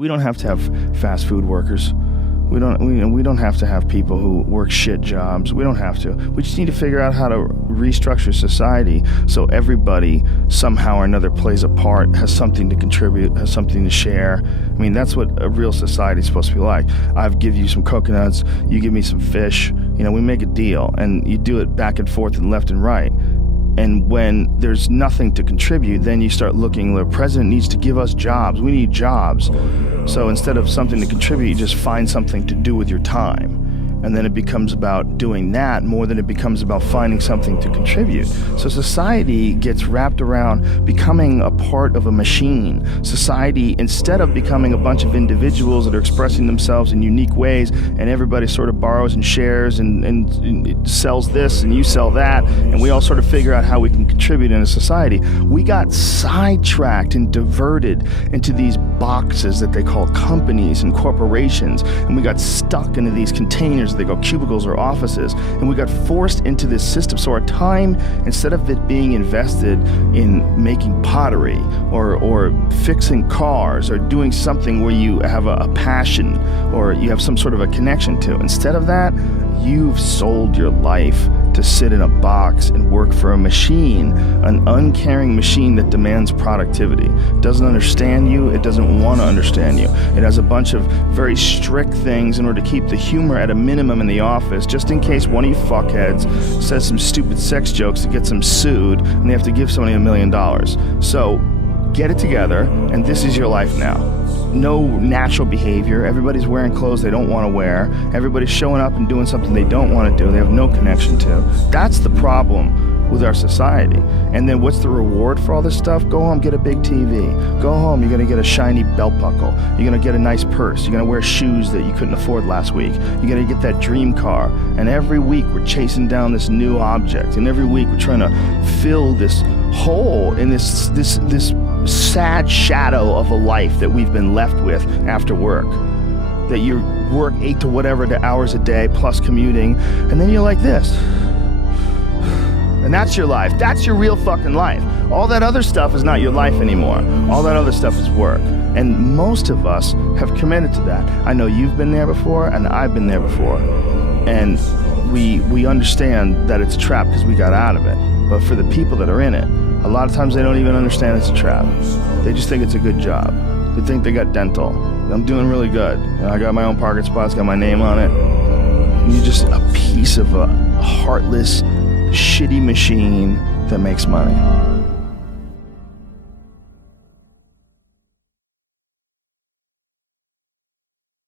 We don't have to have fast food workers. We don't have to have people who work shit jobs. We don't have to. We just need to figure out how to restructure society so everybody somehow or another plays a part, has something to contribute, has something to share. I mean, that's what a real society is supposed to be like. I give you some coconuts, you give me some fish. You know, we make a deal, and you do it back and forth and left and right. And when there's nothing to contribute, then you start looking, the president needs to give us jobs. We need jobs. So instead of something to contribute, you just find something to do with your time. And then it becomes about doing that more than it becomes about finding something to contribute. So society gets wrapped around becoming a part of a machine. Society, instead of becoming a bunch of individuals that are expressing themselves in unique ways, and everybody sort of borrows and shares and sells this and you sell that, and we all sort of figure out how we can contribute in a society, we got sidetracked and diverted into these boxes that they call companies and corporations, and we got stuck into these containers. They go cubicles or offices, and we got forced into this system. So our time, instead of it being invested in making pottery or fixing cars or doing something where you have a passion or you have some sort of a connection to, instead of that, you've sold your life to sit in a box and work for a machine, an uncaring machine that demands productivity. It doesn't understand you, it doesn't want to understand you. It has a bunch of very strict things in order to keep the humor at a minimum in the office, just in case one of you fuckheads says some stupid sex jokes that gets them sued and they have to give somebody $1 million. So get it together, and this is your life now. No natural behavior. Everybody's wearing clothes they don't want to wear. Everybody's showing up and doing something they don't want to do, they have no connection to. That's the problem with our society. And then what's the reward for all this stuff? Go home, get a big TV. Go home, you're gonna get a shiny belt buckle. You're gonna get a nice purse. You're gonna wear shoes that you couldn't afford last week. You're gonna get that dream car. And every week we're chasing down this new object. And every week we're trying to fill this hole in this sad shadow of a life that we've been left with after work. That you work 8 to whatever the hours a day plus commuting, and then you're like this. And that's your life. That's your real fucking life. All that other stuff is not your life anymore. All that other stuff is work. And most of us have committed to that. I know you've been there before, and I've been there before. And we understand that it's a trap because we got out of it. But for the people that are in it, a lot of times they don't even understand it's a trap. They just think it's a good job. They think they got dental. I'm doing really good. I got my own parking spots, got my name on it. And you're just a piece of a heartless, shitty machine that makes money.